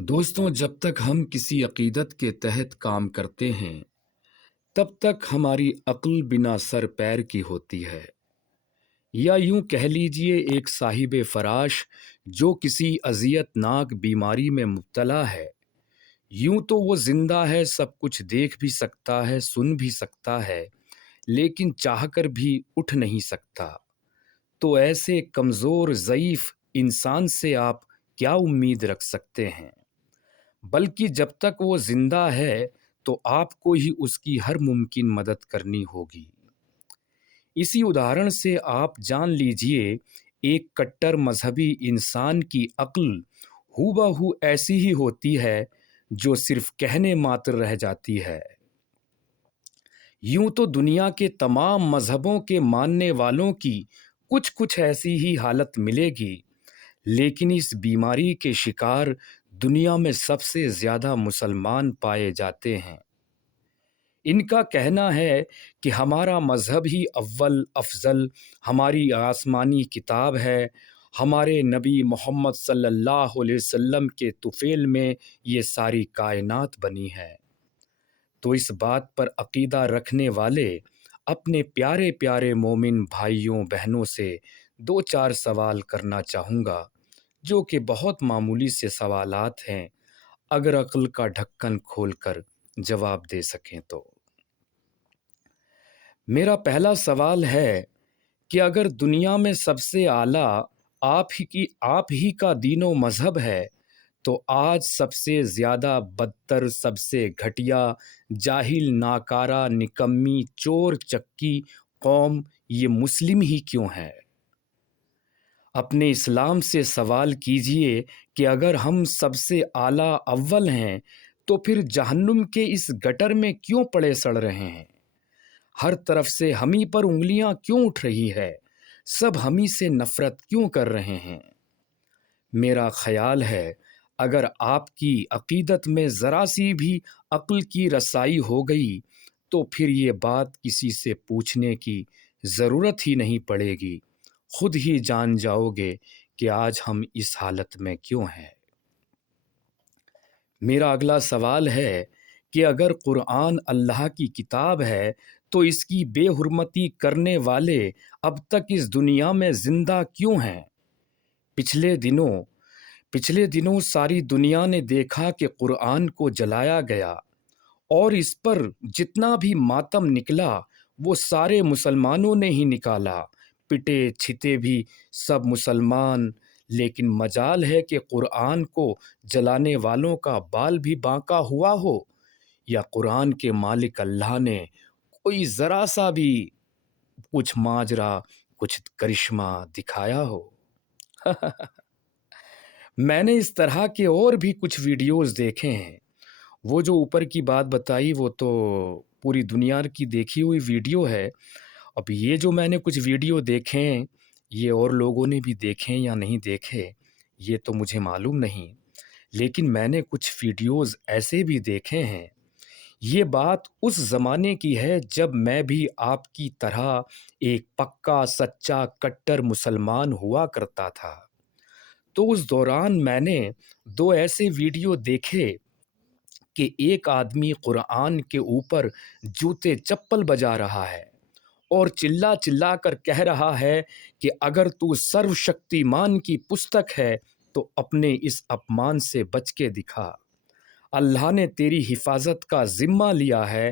دوستوں، جب تک ہم کسی عقیدت کے تحت کام کرتے ہیں تب تک ہماری عقل بنا سر پیر کی ہوتی ہے، یا یوں کہہ لیجئے ایک صاحب فراش جو کسی اذیت ناک بیماری میں مبتلا ہے۔ یوں تو وہ زندہ ہے، سب کچھ دیکھ بھی سکتا ہے، سن بھی سکتا ہے، لیکن چاہ کر بھی اٹھ نہیں سکتا۔ تو ایسے کمزور ضعیف انسان سے آپ کیا امید رکھ سکتے ہیں؟ بلکہ جب تک وہ زندہ ہے تو آپ کو ہی اس کی ہر ممکن مدد کرنی ہوگی۔ اسی ادہرن سے آپ جان لیجئے، ایک کٹر مذہبی انسان کی عقل ہو بہو ایسی ہی ہوتی ہے جو صرف کہنے ماتر رہ جاتی ہے۔ یوں تو دنیا کے تمام مذہبوں کے ماننے والوں کی کچھ ایسی ہی حالت ملے گی، لیکن اس بیماری کے شکار دنیا میں سب سے زیادہ مسلمان پائے جاتے ہیں۔ ان کا کہنا ہے کہ ہمارا مذہب ہی اول افضل، ہماری آسمانی کتاب ہے، ہمارے نبی محمد صلی اللہ علیہ وسلم کے طفیل میں یہ ساری کائنات بنی ہے۔ تو اس بات پر عقیدہ رکھنے والے اپنے پیارے پیارے مومن بھائیوں بہنوں سے دو چار سوال کرنا چاہوں گا، جو کہ بہت معمولی سے سوالات ہیں، اگر عقل کا ڈھکن کھول کر جواب دے سکیں تو۔ میرا پہلا سوال ہے کہ اگر دنیا میں سب سے اعلیٰ آپ ہی کا دین و مذہب ہے، تو آج سب سے زیادہ بدتر، سب سے گھٹیا، جاہل، ناکارہ، نکمی، چور چکی قوم یہ مسلم ہی کیوں ہے؟ اپنے اسلام سے سوال کیجئے کہ اگر ہم سب سے اعلیٰ اول ہیں تو پھر جہنم کے اس گٹر میں کیوں پڑے سڑ رہے ہیں؟ ہر طرف سے ہم ہی پر انگلیاں کیوں اٹھ رہی ہے؟ سب ہم ہی سے نفرت کیوں کر رہے ہیں؟ میرا خیال ہے اگر آپ کی عقیدت میں ذرا سی بھی عقل کی رسائی ہو گئی تو پھر یہ بات کسی سے پوچھنے کی ضرورت ہی نہیں پڑے گی، خود ہی جان جاؤ گے کہ آج ہم اس حالت میں کیوں ہیں۔ میرا اگلا سوال ہے کہ اگر قرآن اللہ کی کتاب ہے تو اس کی بے حرمتی کرنے والے اب تک اس دنیا میں زندہ کیوں ہیں؟ پچھلے دنوں ساری دنیا نے دیکھا کہ قرآن کو جلایا گیا، اور اس پر جتنا بھی ماتم نکلا وہ سارے مسلمانوں نے ہی نکالا، پٹے چھتے بھی سب مسلمان، لیکن مجال ہے کہ قرآن کو جلانے والوں کا بال بھی بانکا ہوا ہو، یا قرآن کے مالک اللہ نے کوئی ذرا سا بھی کچھ ماجرا، کچھ کرشمہ دکھایا ہو۔ میں نے اس طرح کے اور بھی کچھ ویڈیوز دیکھے ہیں۔ وہ جو اوپر کی بات بتائی وہ تو پوری دنیا کی دیکھی ہوئی ویڈیو ہے۔ اب یہ جو میں نے کچھ ویڈیو دیکھے ہیں، یہ اور لوگوں نے بھی دیکھے یا نہیں دیکھے یہ تو مجھے معلوم نہیں، لیکن میں نے کچھ ویڈیوز ایسے بھی دیکھے ہیں۔ یہ بات اس زمانے کی ہے جب میں بھی آپ کی طرح ایک پکا سچا کٹر مسلمان ہوا کرتا تھا۔ تو اس دوران میں نے دو ایسے ویڈیو دیکھے کہ ایک آدمی قرآن کے اوپر جوتے چپل بجا رہا ہے اور چلا چلا کر کہہ رہا ہے کہ اگر تو سرو شکتیمان کی پستک ہے تو اپنے اس اپمان سے بچ کے دکھا۔ اللہ نے تیری حفاظت کا ذمہ لیا ہے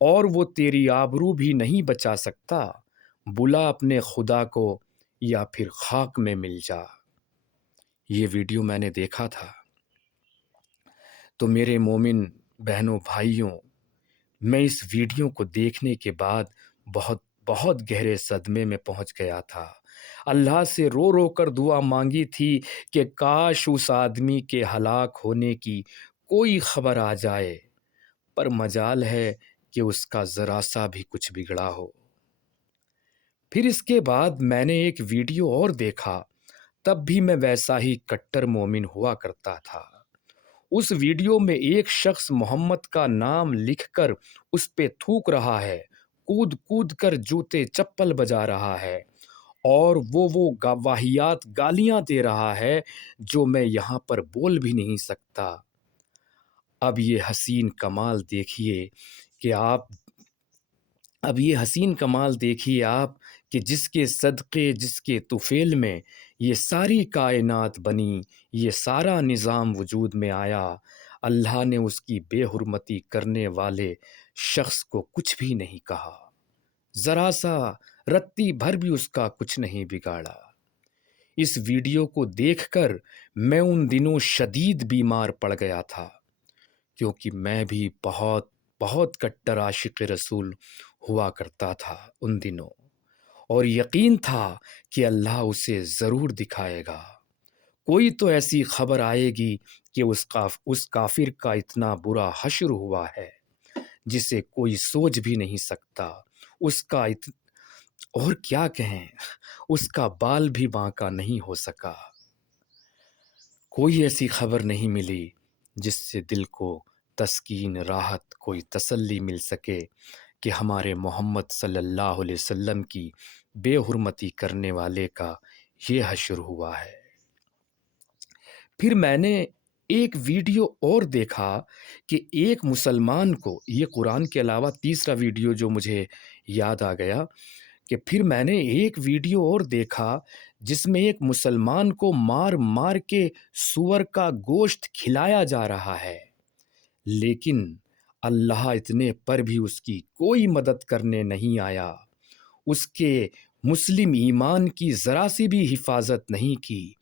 اور وہ تیری آبرو بھی نہیں بچا سکتا، بلا اپنے خدا کو یا پھر خاک میں مل جا۔ یہ ویڈیو میں نے دیکھا تھا۔ تو میرے مومن بہنوں بھائیوں، میں اس ویڈیو کو دیکھنے کے بعد بہت گہرے صدمے میں پہنچ گیا تھا۔ اللہ سے رو رو کر دعا مانگی تھی کہ کاش اس آدمی کے ہلاک ہونے کی کوئی خبر آ جائے، پر مجال ہے کہ اس کا ذرا سا بھی کچھ بگڑا ہو۔ پھر اس کے بعد میں نے ایک ویڈیو اور دیکھا، تب بھی میں ویسا ہی کٹر مومن ہوا کرتا تھا۔ اس ویڈیو میں ایک شخص محمد کا نام لکھ کر اس پہ تھوک رہا ہے، کود کود کر جوتے چپل بجا رہا ہے، اور وہ واہیات گالیاں دے رہا ہے جو میں یہاں پر بول بھی نہیں سکتا۔ اب یہ حسین کمال دیکھیے کہ آپ اب یہ حسین کمال دیکھیے آپ کہ جس کے صدقے، جس کے طفیل میں یہ ساری کائنات بنی، یہ سارا نظام وجود میں آیا، اللہ نے اس کی بے حرمتی کرنے والے شخص کو کچھ بھی نہیں کہا، ذرا سا رتی بھر بھی اس کا کچھ نہیں بگاڑا۔ اس ویڈیو کو دیکھ کر میں ان دنوں شدید بیمار پڑ گیا تھا، کیونکہ میں بھی بہت بہت کٹر عاشق رسول ہوا کرتا تھا ان دنوں، اور یقین تھا کہ اللہ اسے ضرور دکھائے گا۔ کوئی تو ایسی خبر آئے گی کہ اس کافر کا اتنا برا حشر ہوا ہے جسے کوئی سوچ بھی نہیں سکتا، اس کا اور کیا کہیں، اس کا بال بھی باںکا نہیں ہو سکا۔ کوئی ایسی خبر نہیں ملی جس سے دل کو تسکین، راحت، کوئی تسلی مل سکے کہ ہمارے محمد صلی اللہ علیہ وسلم کی بے حرمتی کرنے والے کا یہ حشر ہوا ہے۔ پھر میں نے ایک ویڈیو اور دیکھا کہ ایک مسلمان کو، یہ قرآن کے علاوہ تیسرا ویڈیو جو مجھے یاد آ گیا، کہ پھر میں نے ایک ویڈیو اور دیکھا جس میں ایک مسلمان کو مار مار کے سور کا گوشت کھلایا جا رہا ہے، لیکن اللہ اتنے پر بھی اس کی کوئی مدد کرنے نہیں آیا، اس کے مسلم ایمان کی ذرا سی بھی حفاظت نہیں کی،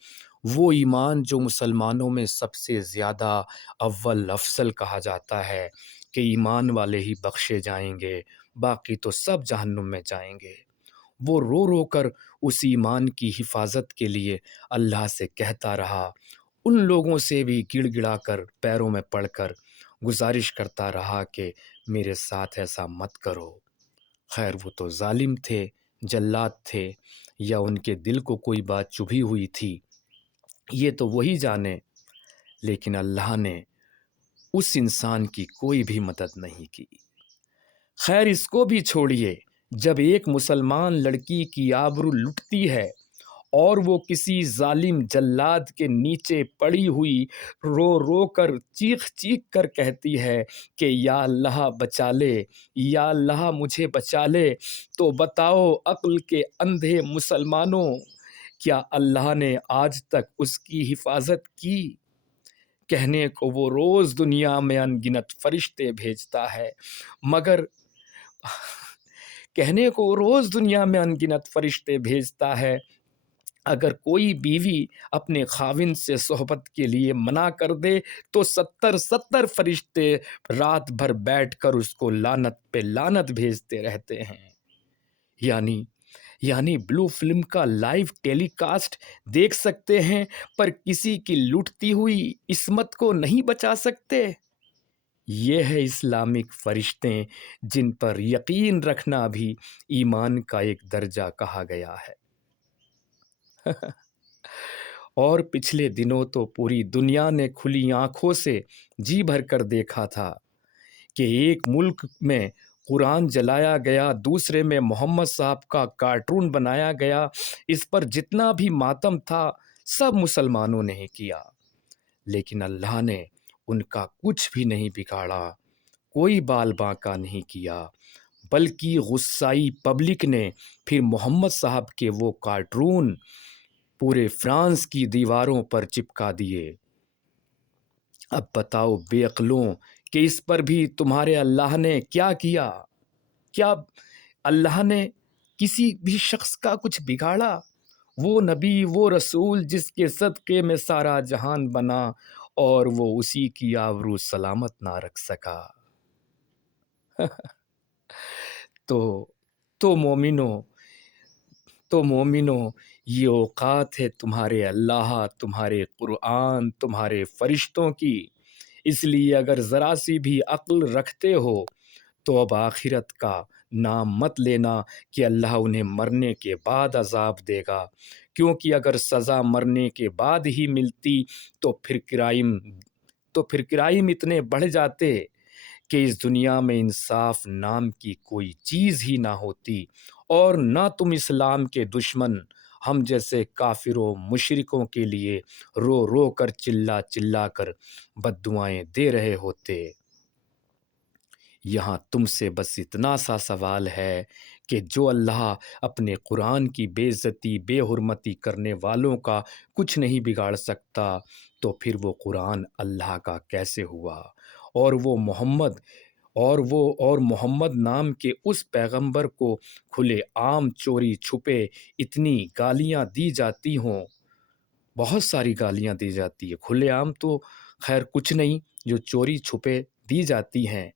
وہ ایمان جو مسلمانوں میں سب سے زیادہ اول افضل کہا جاتا ہے کہ ایمان والے ہی بخشے جائیں گے، باقی تو سب جہنم میں جائیں گے۔ وہ رو رو کر اس ایمان کی حفاظت کے لیے اللہ سے کہتا رہا، ان لوگوں سے بھی گڑ گڑا کر پیروں میں پڑ کر گزارش کرتا رہا کہ میرے ساتھ ایسا مت کرو۔ خیر وہ تو ظالم تھے، جلاد تھے، یا ان کے دل کو کوئی بات چبھی ہوئی تھی، یہ تو وہی جانے، لیکن اللہ نے اس انسان کی کوئی بھی مدد نہیں کی۔ خیر اس کو بھی چھوڑیے، جب ایک مسلمان لڑکی کی آبرو لٹتی ہے اور وہ کسی ظالم جلاد کے نیچے پڑی ہوئی رو رو کر چیخ چیخ کر کہتی ہے کہ یا اللہ بچا لے، یا اللہ مجھے بچا لے، تو بتاؤ عقل کے اندھے مسلمانوں، کیا اللہ نے آج تک اس کی حفاظت کی؟ کہنے کو وہ روز دنیا میں ان گنت فرشتے بھیجتا ہے، مگر کہنے کو روز دنیا میں ان گنت فرشتے بھیجتا ہے، اگر کوئی بیوی اپنے خاوند سے صحبت کے لیے منع کر دے تو 70 فرشتے رات بھر بیٹھ کر اس کو لعنت پہ لعنت بھیجتے رہتے ہیں۔ یعنی بلو فلم کا لائیو ٹیلی کاسٹ دیکھ سکتے ہیں پر کسی کی لٹتی ہوئی عصمت کو نہیں بچا سکتے۔ یہ ہے اسلامک فرشتے جن پر یقین رکھنا بھی ایمان کا ایک درجہ کہا گیا ہے۔ اور پچھلے دنوں تو پوری دنیا نے کھلی آنکھوں سے جی بھر کر دیکھا تھا کہ ایک ملک میں قرآن جلایا گیا، دوسرے میں محمد صاحب کا کارٹون بنایا گیا، اس پر جتنا بھی ماتم تھا سب مسلمانوں نے ہی کیا، لیکن اللہ نے ان کا کچھ بھی نہیں بگاڑا، کوئی بال باںکا نہیں کیا، بلکہ غصائی پبلک نے پھر محمد صاحب کے وہ کارٹون پورے فرانس کی دیواروں پر چپکا دیے۔ اب بتاؤ بے عقلوں کہ اس پر بھی تمہارے اللہ نے کیا کیا؟ کیا اللہ نے کسی بھی شخص کا کچھ بگاڑا؟ وہ نبی، وہ رسول جس کے صدقے میں سارا جہان بنا، اور وہ اسی کی آبرو سلامت نہ رکھ سکا۔ تو مومنوں یہ اوقات ہے تمہارے اللہ، تمہارے قرآن، تمہارے فرشتوں کی، اس لیے اگر ذرا سی بھی عقل رکھتے ہو تو اب آخرت کا نام مت لینا کہ اللہ انہیں مرنے کے بعد عذاب دے گا، کیونکہ اگر سزا مرنے کے بعد ہی ملتی تو پھر کرائم اتنے بڑھ جاتے کہ اس دنیا میں انصاف نام کی کوئی چیز ہی نہ ہوتی، اور نہ تم اسلام کے دشمن ہم جیسے کافروں مشرکوں کے لیے رو رو کر چلا چلا کر بد دعائیں دے رہے ہوتے۔ یہاں تم سے بس اتنا سا سوال ہے کہ جو اللہ اپنے قرآن کی بے عزتی بے حرمتی کرنے والوں کا کچھ نہیں بگاڑ سکتا، تو پھر وہ قرآن اللہ کا کیسے ہوا؟ اور وہ محمد نام کے اس پیغمبر کو کھلے عام چوری چھپے اتنی گالیاں دی جاتی ہوں، بہت ساری گالیاں دی جاتی ہے، کھلے عام تو خیر کچھ نہیں، جو چوری چھپے دی جاتی ہیں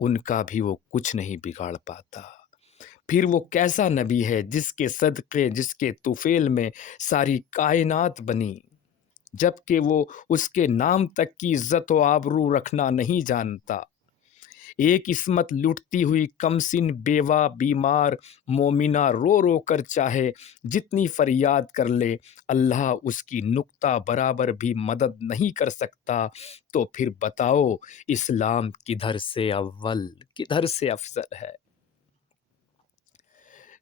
ان کا بھی وہ کچھ نہیں بگاڑ پاتا۔ پھر وہ کیسا نبی ہے جس کے صدقے جس کے طفیل میں ساری کائنات بنی، جبکہ وہ اس کے نام تک کی عزت و آبرو رکھنا نہیں جانتا۔ ایک عصمت لٹتی ہوئی کمسن بیوہ بیمار مومنہ رو رو کر چاہے جتنی فریاد کر لے، اللہ اس کی نقطہ برابر بھی مدد نہیں کر سکتا، تو پھر بتاؤ اسلام کدھر سے اول کدھر سے افضل ہے؟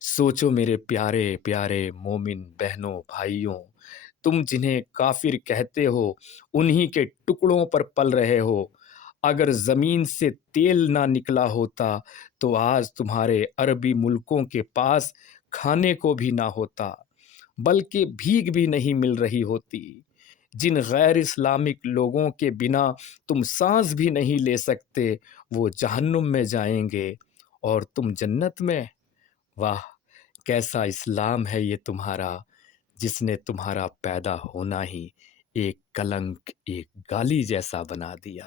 سوچو میرے پیارے پیارے مومن بہنوں بھائیوں، تم جنہیں کافر کہتے ہو انہی کے ٹکڑوں پر پل رہے ہو۔ اگر زمین سے تیل نہ نکلا ہوتا تو آج تمہارے عربی ملکوں کے پاس کھانے کو بھی نہ ہوتا، بلکہ بھیک بھی نہیں مل رہی ہوتی۔ جن غیر اسلامک لوگوں کے بنا تم سانس بھی نہیں لے سکتے، وہ جہنم میں جائیں گے اور تم جنت میں۔ واہ، کیسا اسلام ہے یہ تمہارا، جس نے تمہارا پیدا ہونا ہی ایک کلنک ایک گالی جیسا بنا دیا۔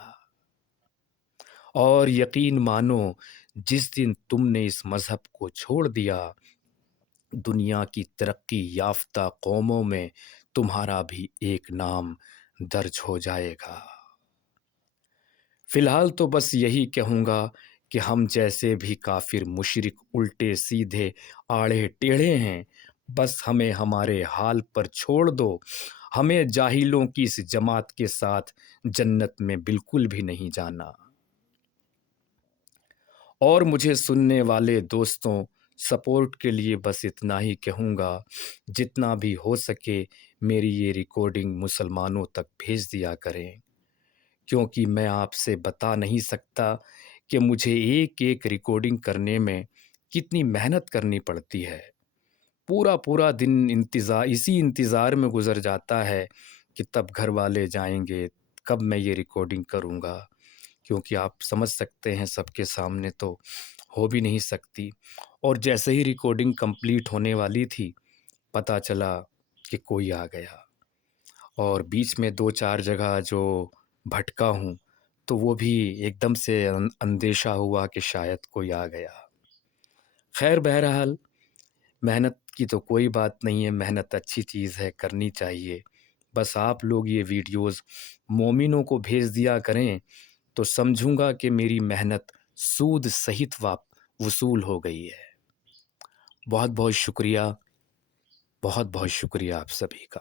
اور یقین مانو جس دن تم نے اس مذہب کو چھوڑ دیا، دنیا کی ترقی یافتہ قوموں میں تمہارا بھی ایک نام درج ہو جائے گا۔ فی الحال تو بس یہی کہوں گا کہ ہم جیسے بھی کافر مشرک الٹے سیدھے آڑے ٹیڑھے ہیں، بس ہمیں ہمارے حال پر چھوڑ دو۔ ہمیں جاہلوں کی اس جماعت کے ساتھ جنت میں بالکل بھی نہیں جانا۔ اور مجھے سننے والے دوستوں، سپورٹ کے لیے بس اتنا ہی کہوں گا، جتنا بھی ہو سکے میری یہ ریکارڈنگ مسلمانوں تک بھیج دیا کریں، کیونکہ میں آپ سے بتا نہیں سکتا کہ مجھے ایک ایک ریکارڈنگ کرنے میں کتنی محنت کرنی پڑتی ہے۔ پورا دن اسی انتظار میں گزر جاتا ہے کہ تب گھر والے جائیں گے، کب میں یہ ریکارڈنگ کروں گا، کیونکہ آپ سمجھ سکتے ہیں سب کے سامنے تو ہو بھی نہیں سکتی۔ اور جیسے ہی ریکارڈنگ کمپلیٹ ہونے والی تھی، پتہ چلا کہ کوئی آ گیا، اور بیچ میں 2-4 جگہ جو بھٹکا ہوں تو وہ بھی ایک دم سے اندیشہ ہوا کہ شاید کوئی آ گیا۔ خیر بہرحال محنت کی تو کوئی بات نہیں ہے، محنت اچھی چیز ہے، کرنی چاہیے۔ بس آپ لوگ یہ ویڈیوز مومنوں کو بھیج دیا کریں تو سمجھوں گا کہ میری محنت سود سہت وصول ہو گئی ہے۔ بہت بہت شکریہ، بہت بہت شکریہ آپ سبھی کا۔